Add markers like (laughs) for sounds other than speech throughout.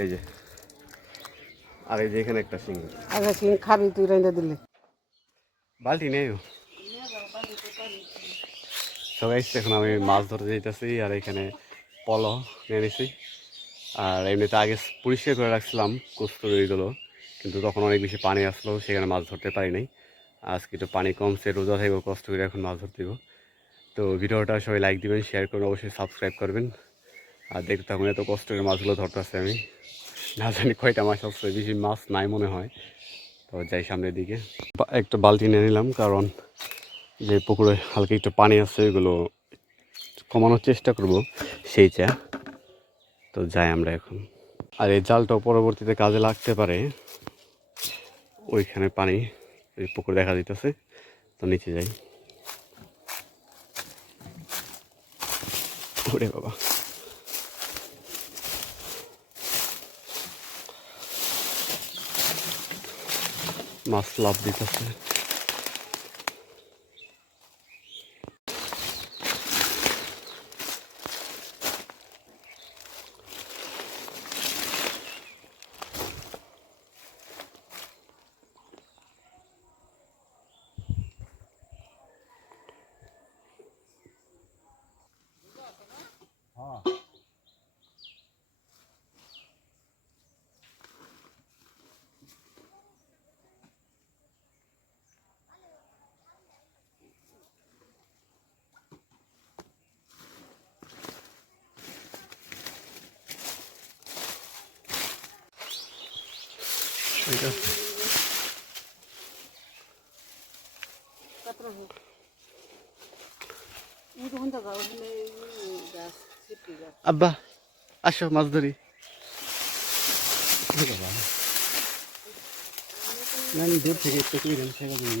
এই যে। আর এই যে এখানে একটা সিং আচ্ছা সিং খাবি তুই রেঁধে দিলে। বালতি নেই সবাই এখন আমি মাছ ধরতে যেতেছি আর এখানে পল নিয়ে নিছি। আর এমনিতে আগে পরিষ্কার করে রাখছিলাম কস্তুরিগুলো কিন্তু তখন অনেক বেশি পানি আসলো সেখানে মাছ ধরতে পারি নাই। আজকে একটু পানি কমছে রোজা থাকব কষ্ট করে এখন মাছ ধরতে দিব তো ভিডিওটা সবাই লাইক দিবেন শেয়ার করবেন অবশ্যই সাবস্ক্রাইব করবেন। আর দেখতে থাকুন, এত কষ্ট করে মাছগুলো ধরতেছে আমি। না জানি কয়টা মাছ আসছে বেশি মাছ নাই মনে হয়। তো যাই সামনের দিকে। একটা বালতি নিয়ে নিলাম, কারণ যে পুকুরে হালকা একটু পানি আছে এগুলো কমানোর চেষ্টা করব সেই চা তো যাই আমরা এখন। আর এই জালটাও পরবর্তীতে কাজে লাগতে পারে। ওইখানে পানি ওই পুকুর দেখা দিতেছে। তো নিচে যাই। ওরে বাবা। মাছ লাভ দিতেছে। আছে আব্বা আসো মাছ ধরি না আমি দূর থেকে একটু করে ছেড়ে দিন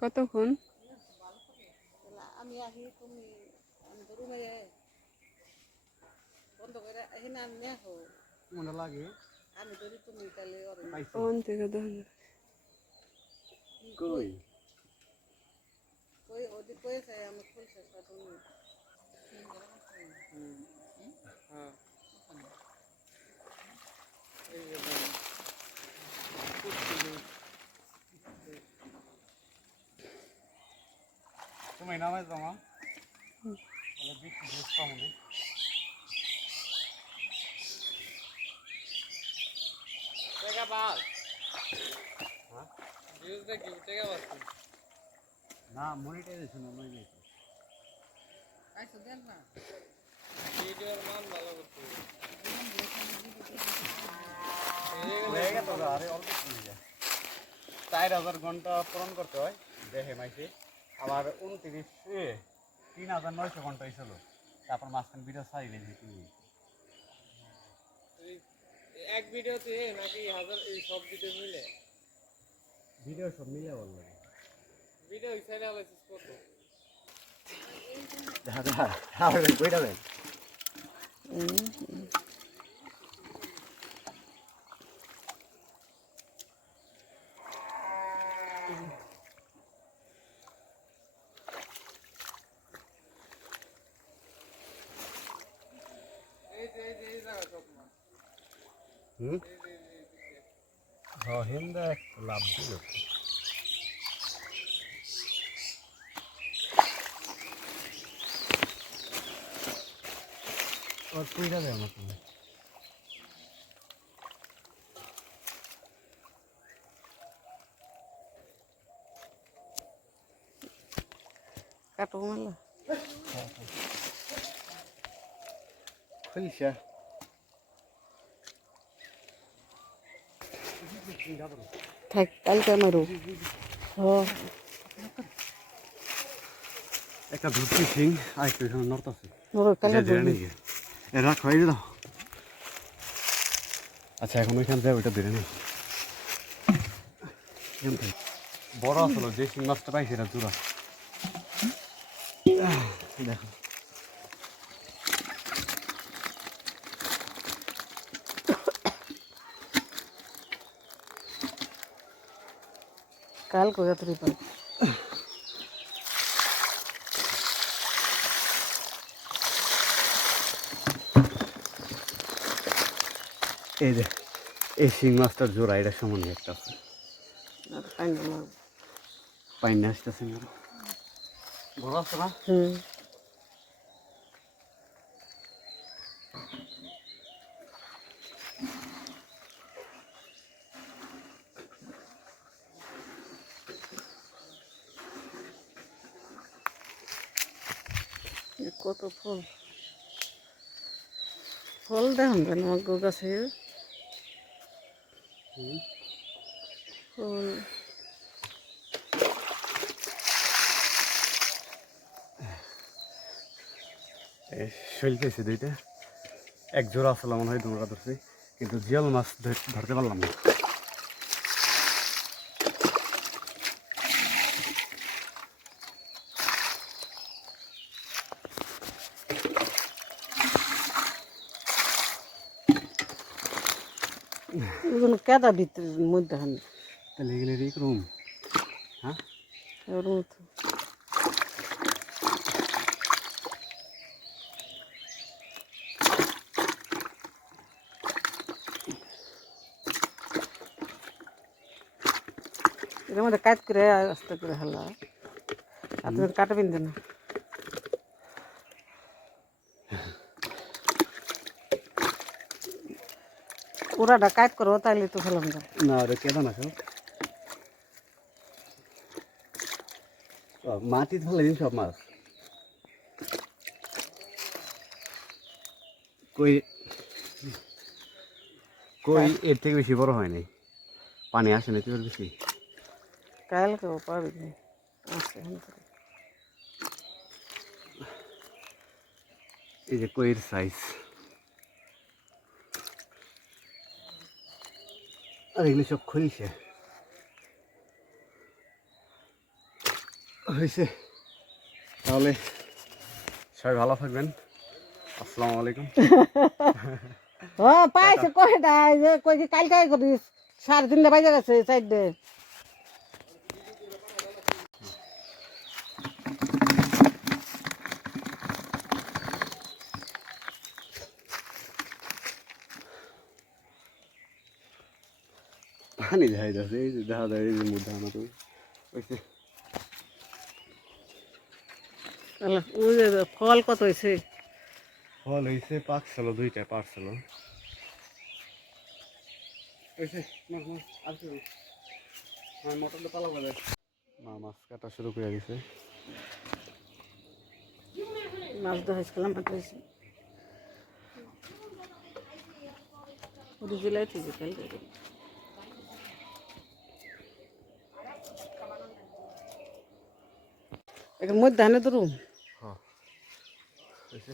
কতক্ষণ? আমি আহি তুমি রুমে বন্ধ করে এখানে আমি নেহো মনে লাগে। আমি ধরি তুমি তাহলে ওখান থেকে ধর। কই? কই ওদি কইছে আমি খুলছে তুমি তুমি নামে জমা। তাহলে বিক্রি বেশ কম হবে না মনিটাইজেশন আমার গেছে আইসো দেন না। হয়ে গেছে আরে অল্প চার হাজার ঘণ্টা পূরণ করতে হয়। দেখে মাইছে। আবার উনত্রিশ এ, তিন হাজার নয়শো ঘণ্টা হয়েছিল। তারপর মাঝখানে ভিডিও ছাড়িলে এক ভিডিওতে নাকি হাজার এই সব ভিডিও মিলে? ভিডিও সব মিলে বলল। ভিডিও হিসাবে কত? দাদা আর যে এই যে এই জায়গা সব মাছ হুম হ্যাঁ হিন্দা লাভ দিল ওর কইটা দেয় আমাকে কাটো মেলা খুলছে থাক কালকে মারো একটা ধুতি সিং আর একটু এখানে নর্থ আছে। মোর কালকে জেনে নাকি? এ রাখ হয়ে দাও। আচ্ছা এখন ওইখান থেকে ওইটা বেড়ে নেই বড় আসলো যে শিং মাছটা পাইছি এটা জোড়া দেখো। তুই পাই এই যে এই শিং মাছটার জোড়া এটা সমান একটা পাইন আসতেছে না বড় আছে না? হুম। কত ফল? ফল দেখুন কেন আমার গাছে? ফল। এই শৈল পেয়েছি দুইটা। এক জোড়া আসলে মনে হয় তোমরা ধরছি কিন্তু জিয়াল মাছ ধর- ধরতে পারলাম না এগুলো কেদা ভিতরে মধ্যে হান। তাহলে এগুলো এই রুম। হ্যাঁ? ওর মতো এর মধ্যে কাট করে আস্তে করে হালা। তুমি কাটবেন না? পুরাটা কাট করো তাইলে তো ফেলাম না না ওটা কেদা না মাটি ধরলে দিন সব মাছ। কই কই এর থেকে বেশি বড় হয়নি পানি আসে না তোর বেশি? কালকেও পারবি আছে এই যে কইয়ের সাইজ আর এগুলো সব খুলছে হয়েছে তাহলে সবাই ভালো থাকবেন। আসসালামু আলাইকুম। (laughs) ও, পাইছে কয়টা? কই কালকে করিস সাড়ে তিনটা বাজে গেছে চারটে পানি যাই যাচ্ছে এই যে দেখা যায় এই যে মধ্যে আমার হয়েছে ফল কত হয়েছে ফল হয়েছে পাকছিল দুইটা পারছিল মা মাছ কাটা শুরু করে দিছে। মাছ ধরা হয়েছিলাম হাট হয়েছে। ওই জেলায় থেকে কালকে এখানে মধ্যে হানে হয়েছে?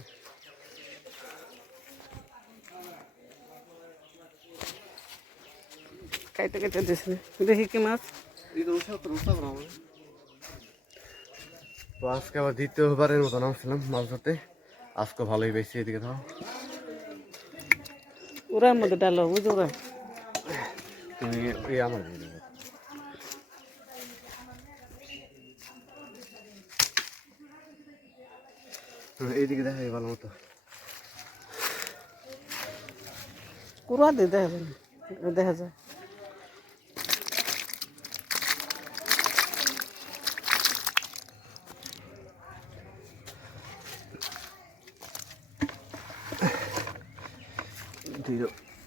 কাইতে কাইতে দিস দেখি কি মাছ। তো আজকে আবার দ্বিতীয়বারের মতো নামছিলাম মাছ ধরতে। আজকে ভালোই বেশি এদিকে দাও ওরার মধ্যে ডালো বুঝো ওরা? তুমি আমার দিয়ে দেবো হ্যাঁ, এইদিকে দেখা যায় ভালো মতো। কুড়া দিয়ে দেখা যায় দেখা যায়।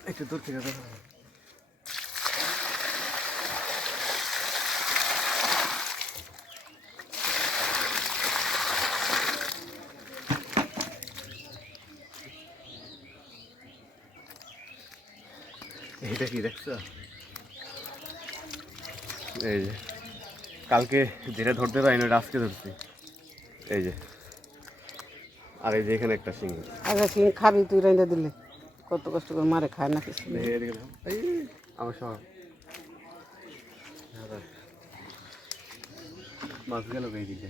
একটু দূর থেকে দাও এইটা কি দেখছ এই যে। কালকে যেটা ধরতে পারিনি ওটা আজকে ধরছি। এই যে। আর এই যে এখানে একটা সিঙ্গি আগে কি খাবি তুই রাইন্দা দিলে। কত কষ্ট করে মারে খায় না কিছু আমার সব। মাছ গেল এই দিকে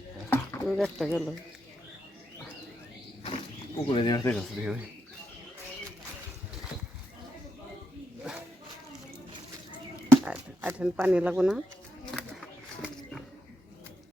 একটা। গেল। পুকুরে দিয়ে দেখে। আঠেন পানি লাগবে না।